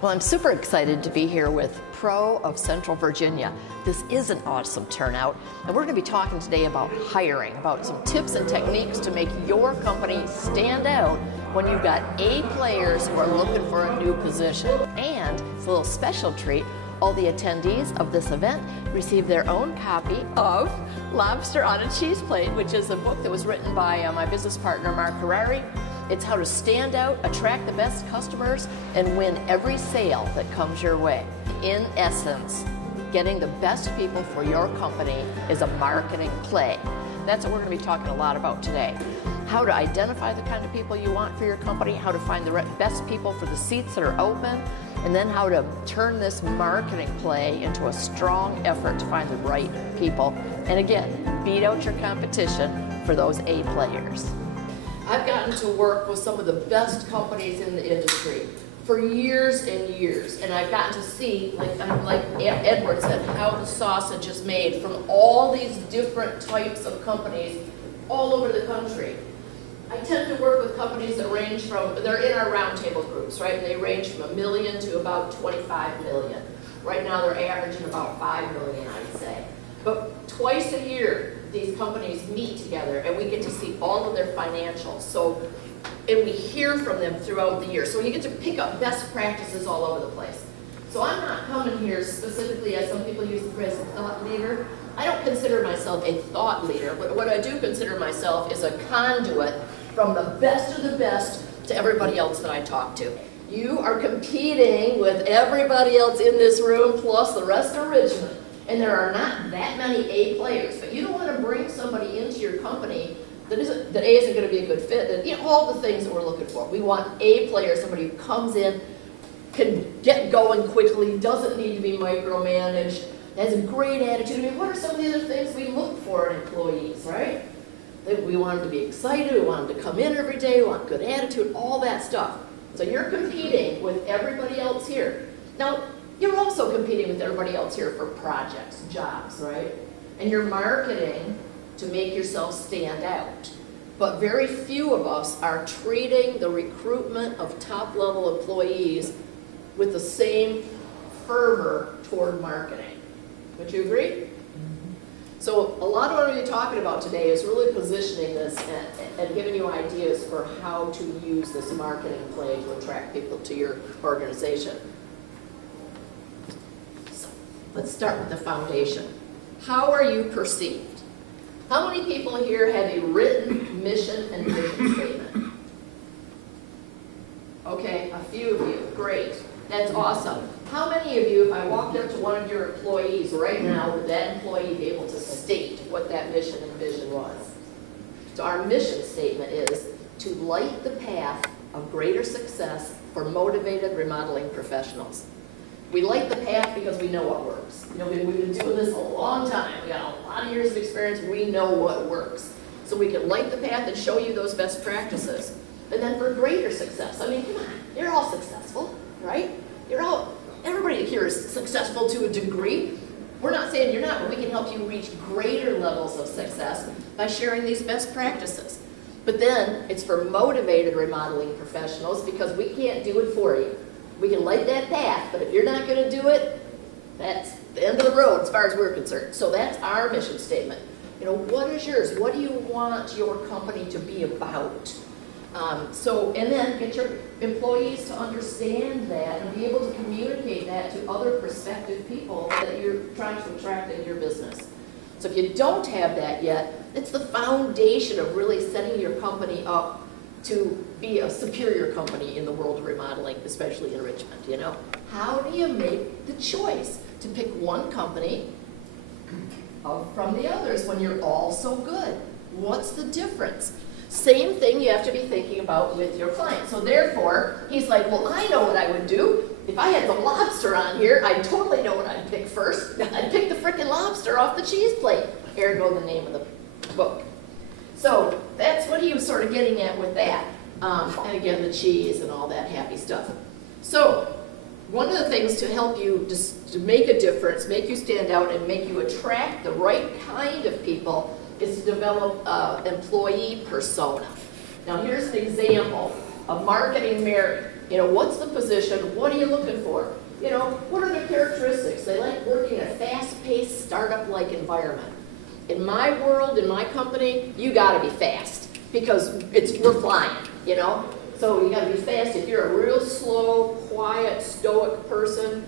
Well, I'm super excited to be here with Pro of Central Virginia. This is an awesome turnout, and we're going to be talking today about hiring, about some tips and techniques to make your company stand out when you've got A players who are looking for a new position. And it's a little special treat. All the attendees of this event receive their own copy of Lobster on a Cheese Plate, which is a book that was written by my business partner, Mark Harari. It's how to stand out, attract the best customers, and win every sale that comes your way. In essence, getting the best people for your company is a marketing play. That's what we're going to be talking a lot about today. How to identify the kind of people you want for your company, how to find the best people for the seats that are open, and then how to turn this marketing play into a strong effort to find the right people. And again, beat out your competition for those A players. I've gotten to work with some of the best companies in the industry for years and years, and I've gotten to see, like Edward said, how the sausage is made from all these different types of companies all over the country. I tend to work with companies that range from, they're in our roundtable groups, right? They range from $1 million to about 25 million. Right now they're averaging about 5 million, I'd say. But twice a year, these companies meet together and we get to see all of their financials. So, and we hear from them throughout the year. So you get to pick up best practices all over the place. So I'm not coming here specifically, as some people use the phrase, thought leader. I don't consider myself a thought leader, but what I do consider myself is a conduit from the best of the best to everybody else that I talk to. You are competing with everybody else in this room plus the rest of Richmond. And there are not that many A players, but you don't want to bring somebody into your company that A isn't going to be a good fit. And, you know, all the things that we're looking for. We want A players, somebody who comes in, can get going quickly, doesn't need to be micromanaged, has a great attitude. I mean, what are some of the other things we look for in employees, right? We want them to be excited, we want them to come in every day, we want good attitude, all that stuff. So you're competing with everybody else here. Now, you're also competing with everybody else here for projects, jobs, right? And you're marketing to make yourself stand out. But very few of us are treating the recruitment of top-level employees with the same fervor toward marketing. Would you agree? So a lot of what we're going to be talking about today is really positioning this and giving you ideas for how to use this marketing play to attract people to your organization. So let's start with the foundation. How are you perceived? How many people here have a written mission and vision statement? Okay, a few of you. Great. That's awesome. How many of you, if I walked up to one of your employees right now, would that employee be able to state what that mission and vision was? So our mission statement is to light the path of greater success for motivated remodeling professionals. We light the path because we know what works. You know, we've been doing this a long time. We got a lot of years of experience. We know what works. So we can light the path and show you those best practices. And then for greater success, I mean, come on, you're all successful, right? Everybody here is successful to a degree. We're not saying you're not, but we can help you reach greater levels of success by sharing these best practices. But then it's for motivated remodeling professionals because we can't do it for you. We can light that path, but if you're not going to do it, that's the end of the road as far as we're concerned. So that's our mission statement. You know, what is yours? What do you want your company to be about? And then get your employees to understand that and be able to communicate that to other prospective people that you're trying to attract in your business. So if you don't have that yet, it's the foundation of really setting your company up to be a superior company in the world of remodeling, especially in Richmond, you know. How do you make the choice to pick one company from the others when you're all so good? What's the difference? Same thing you have to be thinking about with your client. So therefore, he's like, well, I know what I would do. If I had the lobster on here, I totally know what I'd pick first. I'd pick the frickin' lobster off the cheese plate. Ergo the name of the book. So that's what he was sort of getting at with that. And again, the cheese and all that happy stuff. So one of the things to help you just to make a difference, make you stand out, and make you attract the right kind of people is to develop employee persona. Now here's an example of Marketing Mary. You know, what's the position? What are you looking for? You know, what are their characteristics? They like working in a fast-paced, startup-like environment. In my world, in my company, you gotta be fast because we're flying, you know? So you gotta be fast. If you're a real slow, quiet, stoic person,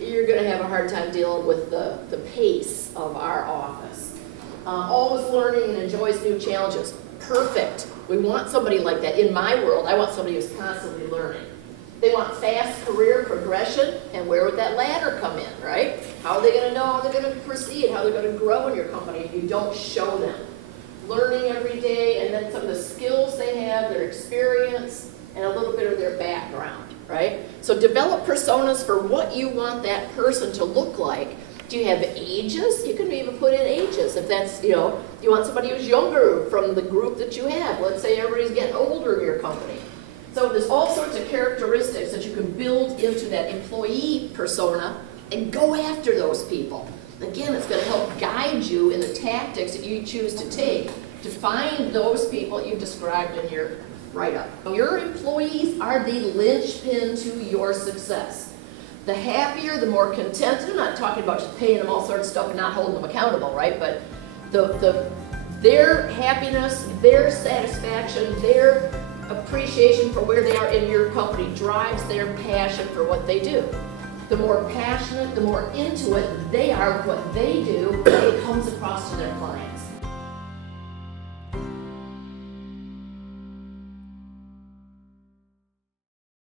you're gonna have a hard time dealing with the pace of our office. Always learning and enjoys new challenges. Perfect. We want somebody like that. In my world, I want somebody who's constantly learning. They want fast career progression, and where would that ladder come in, right? How are they going to know how they're going to proceed, how they're going to grow in your company if you don't show them? Learning every day, and then some of the skills they have, their experience, and a little bit of their background, right? So develop personas for what you want that person to look like. Do you have ages? You can even put in ages if that's, you know, you want somebody who's younger from the group that you have. Let's say everybody's getting older in your company. So there's all sorts of characteristics that you can build into that employee persona and go after those people. Again, it's going to help guide you in the tactics that you choose to take to find those people you've described in your write-up. Your employees are the linchpin to your success. The happier, the more content. I'm not talking about just paying them all sorts of stuff and not holding them accountable, right? But their happiness, their satisfaction, their appreciation for where they are in your company drives their passion for what they do. The more passionate, the more into it they are what they do, it comes across to their client.